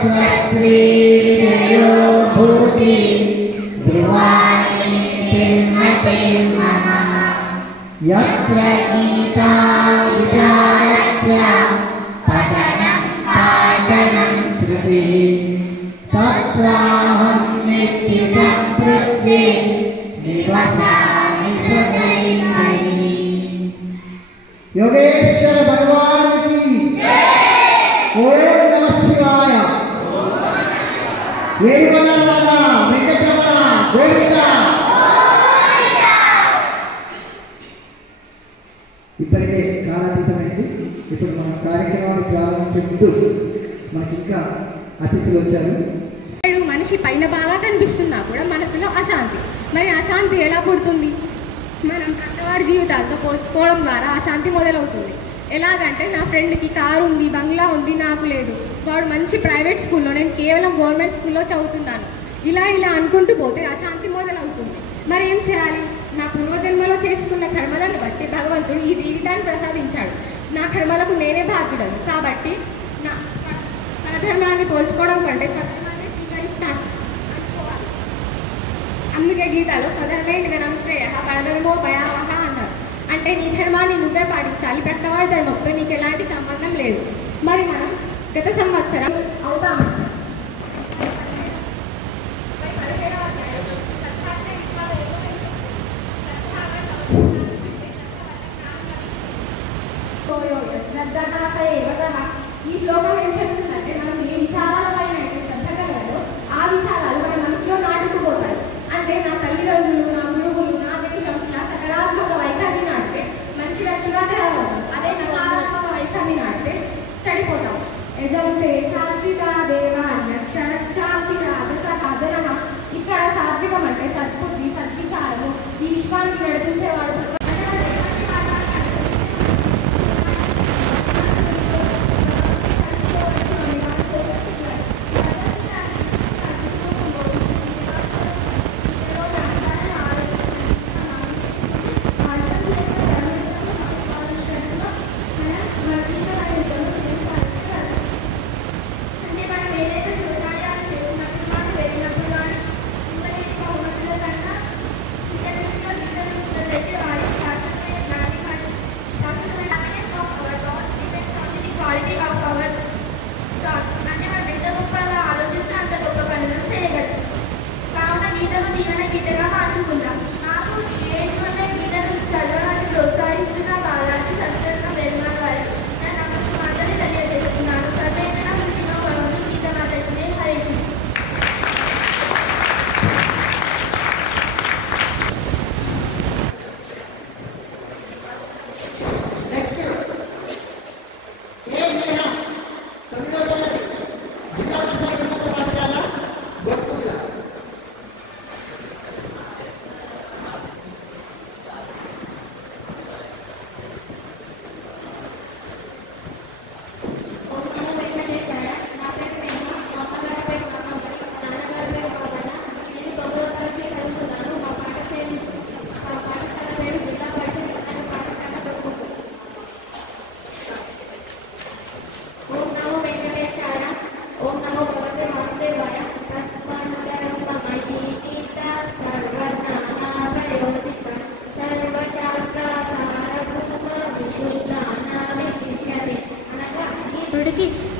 श्रीविजयो भूति ध्रुवाणि तिर्मते नमः यत्र गीता विचारस्य पठनं पाठनं श्रुतिः तत्राहं निश्चितं पृथ्वी निवसामि सदैव। योगेश्वर भगवान की जय। ओम नमः शिवाय। ఏడుకొండలవాడ వెంకటరమణ గోవింద. ఇప్పటికే కాలాతీతమైంది. ఇప్పుడు మన కార్యక్రమాన్ని ప్రారంభించే ముందు మనకి ఇంకా అతిథులు వచ్చారు. మనిషి పైన బాగా కనిపిస్తున్నా కూడా మనసులో అశాంతి. మరి అశాంతి ఎలా పుడుతుంది? మనం ప్రతివారి జీవితాలతో పోల్చుకోవడం ద్వారా అశాంతి మొదలవుతుంది. ఎలాగంటే నా ఫ్రెండ్కి కారు ఉంది, బంగ్లా ఉంది, నాకు లేదు. వాడు మంచి ప్రైవేట్ స్కూల్లో, నేను కేవలం గవర్నమెంట్ స్కూల్లో చదువుతున్నాను. ఇలా అనుకుంటూ పోతే అశాంతి మొదలవుతుంది. మరి ఏం చేయాలి? నా పూర్వజన్మలో చేసుకున్న కర్మలను బట్టి భగవంతుడు ఈ జీవితాన్ని ప్రసాదించాడు. నా కర్మలకు నేనే బాధ్యుడను. కాబట్టి నా పరధర్మాన్ని పోల్చుకోవడం కంటే స్వధర్మాన్ని స్వీకరిస్తాను. అందుకే గీతాలో స్వధర్మే నిధనం శ్రేయః పరధర్మో భయావహ అన్నారు. అంటే నీ ధర్మాన్ని నువ్వే పాటించాలి, పక్కవారి ధర్మంతో నీకు ఎలాంటి సంబంధం లేదు. మరి మనం గత సంవత్సరం అవుతాం ఈ శ్లోకం ఏం చెప్తుందంటే మనం ఏ విచారాలపైన అయితే శ్రద్ధ కలదో ఆ విచారాలు మన మనసులో నాటుకుపోతాయి. అంటే నా తల్లిదండ్రులు, నా గురువులు, నా దేశం ఇలా సకారాత్మక వైఖరిని నాటితే మంచి వ్యక్తిగా తయారవుతాం. అదే సకారాత్మక వైఖరిని నాటితే చెడిపోతాం. యజంతే సాత్విక దేవాక్షి రాజస సాధన. ఇక్కడ సాత్వికం అంటే సద్బుద్ధి, సద్విచారము, ఈ విశ్వానికి నడిపించేవాడు.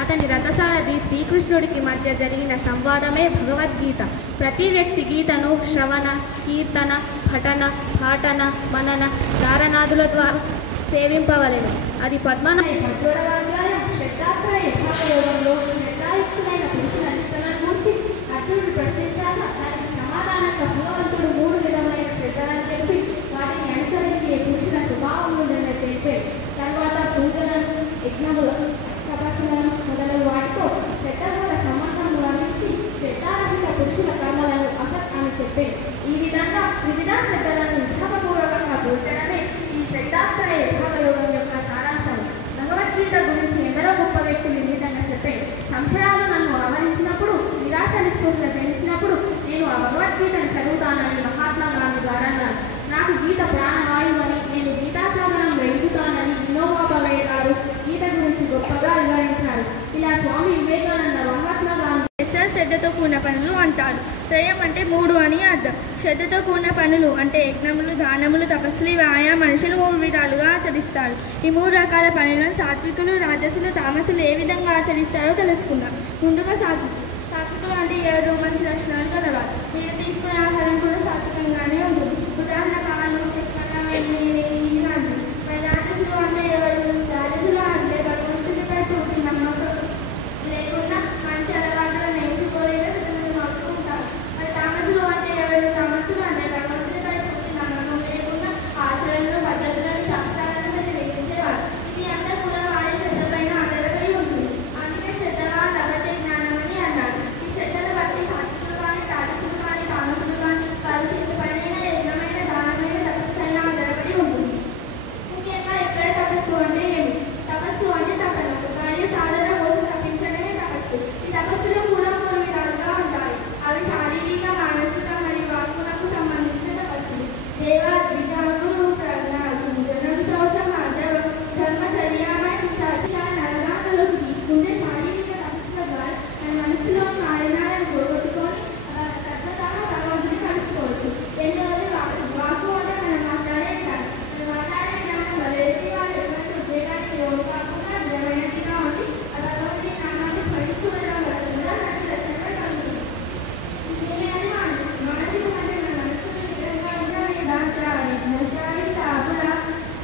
అతని రథసారథి శ్రీకృష్ణుడికి మధ్య జరిగిన సంవాదమే భగవద్గీత. ప్రతి వ్యక్తి గీతను శ్రవణ, కీర్తన, పఠన, పాఠన, మనన, ధారణాదుల ద్వారా సేవింపవలెను. అది అర్జునుడు ప్రశ్నించాక దానికి సమాధానంగా భగవంతుడు 3 విధమైన శ్రద్ధలను తెలిపి వాటిని అనుసరించి పురుషుల స్వభావములను తెలిపారు. తర్వాత పూజలను, యజ్ఞములను, తపస్సులను మొదలగు వాటితో శ్రద్ధల సంబంధం వర్ణించి శ్రద్ధారహిత పురుషుల కర్మలను అసత్ అని చెప్పారు. ఈ విధంగా వివిధ శ్రద్ధలను విధానపూర్వకంగా కూర్చడమే ఈ శ్రద్ధాత్రయ విభాగయోగం యొక్క సారాంశం. భగవద్గీత గురించి ఎందరో గొప్ప వ్యక్తులు ఈ విధంగా చెప్పారు. సంశయాలు నన్ను ఆవరించినప్పుడు, నిరాశ నిస్పృహలు తెలిసినప్పుడు నేను ఆ భగవద్గీతను చదువుతానని మహాత్మా గాంధీ గారు అన్నారు. నాకు గీత ప్రాణవాయువు అని, నేను గీతాసాగరం వెలుగుతానని వినోబా భావే గారు గీత గురించి గొప్పగా వివరించారు. ఇలా స్వామి వివేకానంద, మహాత్మా శ్రద్ధతో కూడిన పనులు అంటారు. త్రయం అంటే 3 అని అర్థం. శ్రద్ధతో కూడిన పనులు అంటే యజ్ఞములు, దానములు, తపస్సులు, ఆయా మనుషులు 3 విధాలుగా ఆచరిస్తారు. ఈ 3 రకాల పనులను సాత్వికులు, రాజసులు, తామసులు ఏ విధంగా ఆచరిస్తారో తెలుసుకుందాం. ముందుగా సాత్వికులు అంటే ఎవరు మంచి లక్షణాలు గలవారు. మీరు తీసుకునే ఆహారం కూడా సాత్వికంగానే ఉంటుంది. ఉదాహరణ పాలు, చక్కెర, ఇలాంటివి. మరి రాజసులు అంటే ఎవరు? రాజసులు అంటే భగవంతుడిపై పూర్తి నమ్మకం లేకుండా మంచి అలవాట్లు నేర్చుకోలేక సతమతమవుతూ ఉంటారు. మరి తామసులు అంటే ఎవరు? తామసులు అంటే భగవంతుడిపై పూర్తి నమ్మకం లేకుండా ఆచరణలు, పద్ధతులను, శాస్త్రాలను వ్యతిరేకించేవారు. ఇది అంతా కూడా వారి శ్రద్ధ పైన ఆధారపడి ఉంటుంది. అందుకే శ్రద్ధగా లభతే జ్ఞానం అని అన్నారు. ఈ శ్రద్ధను బట్టి సాత్వికులు కానీ, రాజసులు కానీ, తామసులు కానీ వారు చేసే పనైన యజ్ఞమైన, దానమైన, తపస్సైన ఆధారపడి ఉంటుంది. ముఖ్యంగా ఇక్కడ తపస్సు అంటే ఏమి? తపస్సు అంటే తపన, కార్య సాధన కోసం తప్పించడమే తపస్సు. ఈ తపస్సులో కూడా 3 విధాలుగా ఉంటాయి. అవి శారీరక, మానసిక మరియు వాక్కులకు సంబంధించిన తపస్సులు. దేవ, ద్విజ, గురు, ప్రజ్ఞ, గుంజనం, శౌచం, ఆర్జవం, ధర్మచర్యామై, నరకాలను తీసుకుంటే శారీరక తపస్సుల ద్వారా మన మనసులోని మాలిన్యాలను పోగొట్టుకొని తత్వతాను భగవంతుని కలుసుకోవచ్చు. రెండవది వాక్కు. వాక్కు అంటే మనం మాట్లాడే జ్ఞానం. మనం మాట్లాడే జ్ఞానం వల్ల ఎదుటి వారు ఎటువంటి ఉద్వేగానికి లోను కాకుండా నిజమైనదిగా ఉండి ఆ భగవంతుని నామాన్ని స్మరిస్తూ ఉండడం వల్ల కూడా మంచి లక్షణంగా కలుగుతుంది. ఇంకేది మానసిక అంటే మన మనసుని నిజంగా ఉన్న విధాశాలి, తాపుల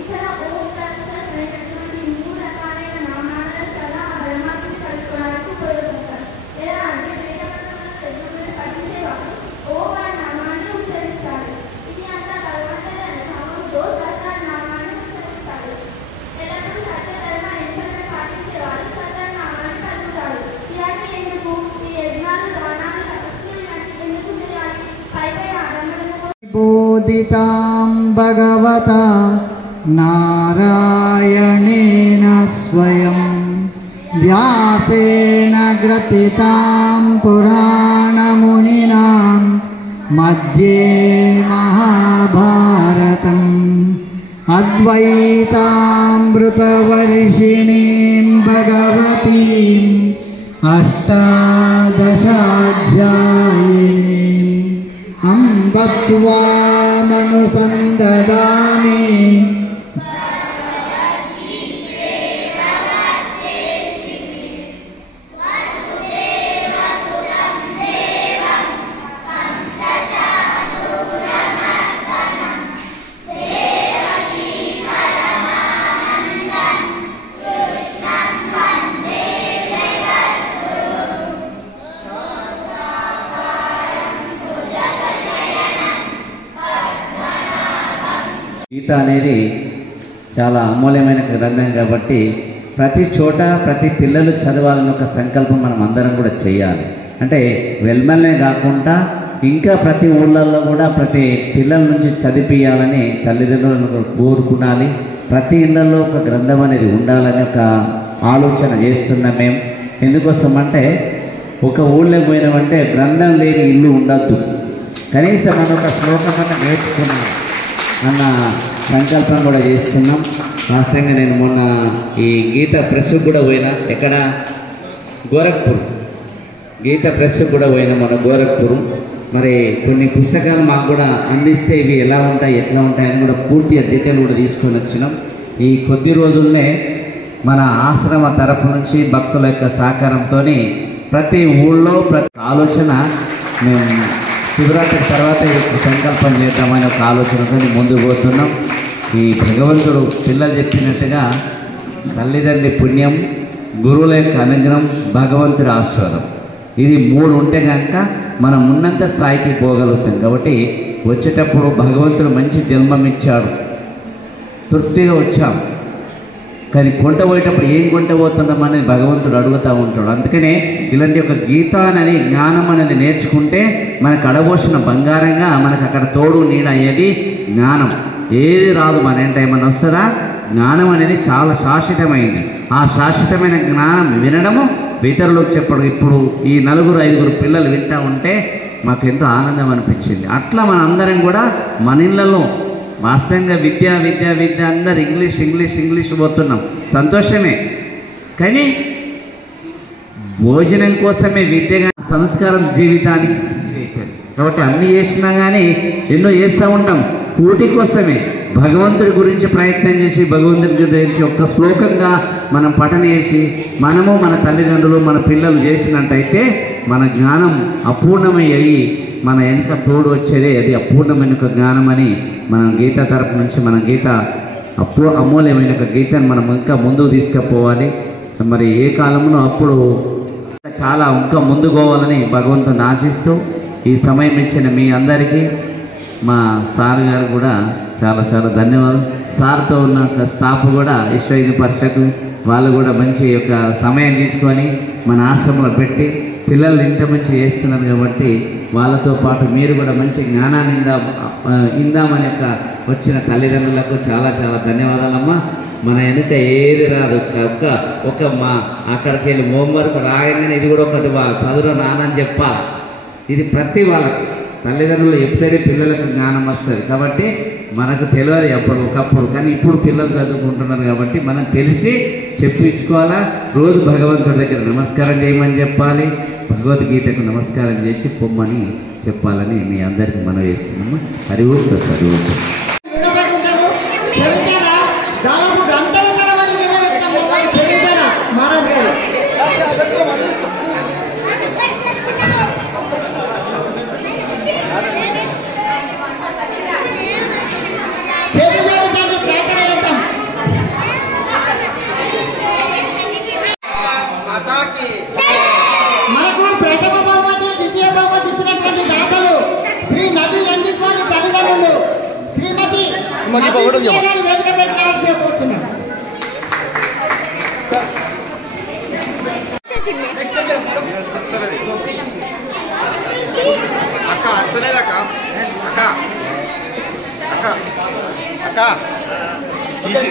ఇక్కడ ఓంకారైనటువంటి 3 రకాలైన నామాలను సదా ఆ పరమాత్మని కలుసుకోవడానికి ఉపయోగిస్తారు. ఎలా అంటే వేదమంత్రములను పఠించేవారు ఓం అనే నామాన్ని ఉచ్చరిస్తారు. ఇది అంతా భగవంతుని అనుభవంతో సదా నామాన్ని ఉచ్చరిస్తారు. ఎల్లప్పుడూ సత్యధర్మ హింసలను పాటించేవారు సదా నామాన్ని కలుగుతారు. ఇలాంటి ఎందుకు? ఈ యజ్ఞాలు, దానాలు, తపస్సులు ఇలాంటి ఎందుకు చేయాలి? పైపై ఆడంబరము బోధితాం భగవతా నారాయణేన స్వయం వ్యాసేన గ్రథితాం పురాణమునినా మధ్యే మహాభారతం అద్వైతామృతవర్షిణీం భగవతీం అష్టాదశాధ్యాయినీం అంబత్వామనుసందదామి గీత అనేది చాలా అమూల్యమైన గ్రంథం కాబట్టి ప్రతి చోట ప్రతి పిల్లలు చదవాలని ఒక సంకల్పం మనం అందరం కూడా చేయాలి. అంటే వెల్మల్నే కాకుండా ఇంకా ప్రతి ఊళ్ళల్లో కూడా ప్రతి పిల్లల నుంచి చదివించాలని తల్లిదండ్రులను కోరుకునాలి. ప్రతి ఇళ్లలో ఒక గ్రంథం అనేది ఉండాలని ఒక ఆలోచన చేస్తున్నాం మేము. ఎందుకోసం అంటే ఒక ఊళ్ళోకి పోయినామంటే గ్రంథం లేని ఇల్లు ఉండద్దు, కనీసం మనం ఒక శ్లోకం అన్న నేర్చుకున్నాం అన్న సంకల్పం కూడా చేస్తున్నాం. వాస్తవంగా నేను మొన్న ఈ గీత ప్రెస్కు కూడా పోయినా, ఎక్కడ గోరఖ్పూర్ గీత ప్రెస్కు కూడా పోయినా మొన్న గోరఖ్పూర్. మరి కొన్ని పుస్తకాలు మాకు కూడా అందిస్తే ఇవి ఎలా ఉంటాయి ఎట్లా ఉంటాయని కూడా పూర్తిగా డీటెయిల్ కూడా తీసుకొని వచ్చినాం. ఈ కొద్ది రోజుల్నే మన ఆశ్రమ తరపు నుంచి భక్తుల యొక్క సహకారంతో ప్రతి ఊళ్ళో ప్రతి ఆలోచన మేము శివరాత్రి తర్వాత సంకల్పం చేద్దామని ఒక ఆలోచనతో ముందుకు పోతున్నాం. ఈ భగవంతుడు పిల్లలు చెప్పినట్టుగా తల్లిదండ్రి పుణ్యం, గురువుల యొక్క అనుగ్రహం, భగవంతుడి ఆశీర్వాదం, ఇది 3 ఉంటే కనుక మనం ఉన్నంత స్థాయికి పోగలుగుతాం. కాబట్టి వచ్చేటప్పుడు భగవంతుడు మంచి జన్మం ఇచ్చాడు, తృప్తిగా వచ్చాం. కానీ కొంట పోయేటప్పుడు ఏం కొంట పోతున్నామని భగవంతుడు అడుగుతూ ఉంటాడు. అందుకనే ఇలాంటి ఒక గీత అనేది జ్ఞానం అనేది నేర్చుకుంటే మనకు అడబోసిన బంగారంగా మనకు అక్కడ తోడు నీడ అయ్యేది జ్ఞానం. ఏది రాదు మన ఏంట ఏమన్నా వస్తుందా? జ్ఞానం అనేది చాలా శాశ్వతమైంది. ఆ శాశ్వతమైన జ్ఞానం వినడము, ఇతరులకు చెప్పడం. ఇప్పుడు ఈ 4-5 పిల్లలు వింటూ ఉంటే మాకు ఎంతో ఆనందం అనిపించింది. అట్లా మనందరం కూడా మన ఇళ్ళలో వాస్తవంగా విద్య అందరు ఇంగ్లీష్ పోతున్నాం, సంతోషమే. కానీ భోజనం కోసమే విద్యగా సంస్కారం జీవితానికి. కాబట్టి అన్ని చేసినా కానీ ఎన్నో చేస్తూ ఉంటాం కూటి కోసమే. భగవంతుడి గురించి ప్రయత్నం చేసి భగవంతుడి గురించి ఒక్క శ్లోకంగా మనం పఠన చేసి మనము మన తల్లిదండ్రులు మన పిల్లలు చేసినట్టయితే మన జ్ఞానం అపూర్ణమై అయ్యి మన వెనుక తోడు వచ్చేదే అది అపూర్ణమైన ఒక జ్ఞానం అని మనం గీత తరపు నుంచి మన గీత అమూల్యమైన ఒక గీతను మనం ఇంకా ముందుకు తీసుకుపోవాలి. మరి ఏ కాలంలో అప్పుడు చాలా ఇంకా ముందుకు పోవాలని భగవంతుని ఆశిస్తూ ఈ సమయం ఇచ్చిన మీ అందరికీ మా సార్ గారు కూడా చాలా చాలా ధన్యవాదాలు. సార్తో ఉన్న స్టాఫ్ కూడా విశ్వ హిందూ పరిషత్ వాళ్ళు కూడా మంచి యొక్క సమయం తీసుకొని మన ఆశ్రమంలో పెట్టి పిల్లలు ఇంత మంచి చేస్తున్నారు కాబట్టి వాళ్ళతో పాటు మీరు కూడా మంచి జ్ఞానాన్ని ఇందామని యొక్క వచ్చిన తల్లిదండ్రులకు చాలా చాలా ధన్యవాదాలమ్మా. మన వెనుక ఏది రాదు ఒక మా అక్కడికి వెళ్ళి హోంవర్క్ రాయగానే ఇది కూడా ఒకటి చదువు రానని చెప్పాలి. ఇది ప్రతి వాళ్ళకి తల్లిదండ్రులు చెప్తేనే పిల్లలకు జ్ఞానం వస్తుంది. కాబట్టి మనకు తెలియదు ఒకప్పుడు, కానీ ఇప్పుడు పిల్లలు చదువుకుంటున్నారు కాబట్టి మనం తెలిసి చెప్పించుకోవాలా. రోజు భగవంతుడి దగ్గర నమస్కారం చేయమని చెప్పాలి, భగవద్గీతకు నమస్కారం చేసి పొమ్మని చెప్పాలని మీ అందరికీ మనం చేస్తున్నాము. హరి ఓం తత్సత్. దాదాపు గంటల తరబడి నిలబెట్టాము మహారాజ్ గారు. మనకు ప్రథమ బహుమతి ద్వితీయ బహుమతి ఇచ్చినటువంటి దాతలు శ్రీ నది రంజిత్ వారి తల్లిదండ్రులు శ్రీమతి వేదికపై కూర్చున్నారు. అక్క వస్తలేదక్క అక్క అక్క అక్క తీసి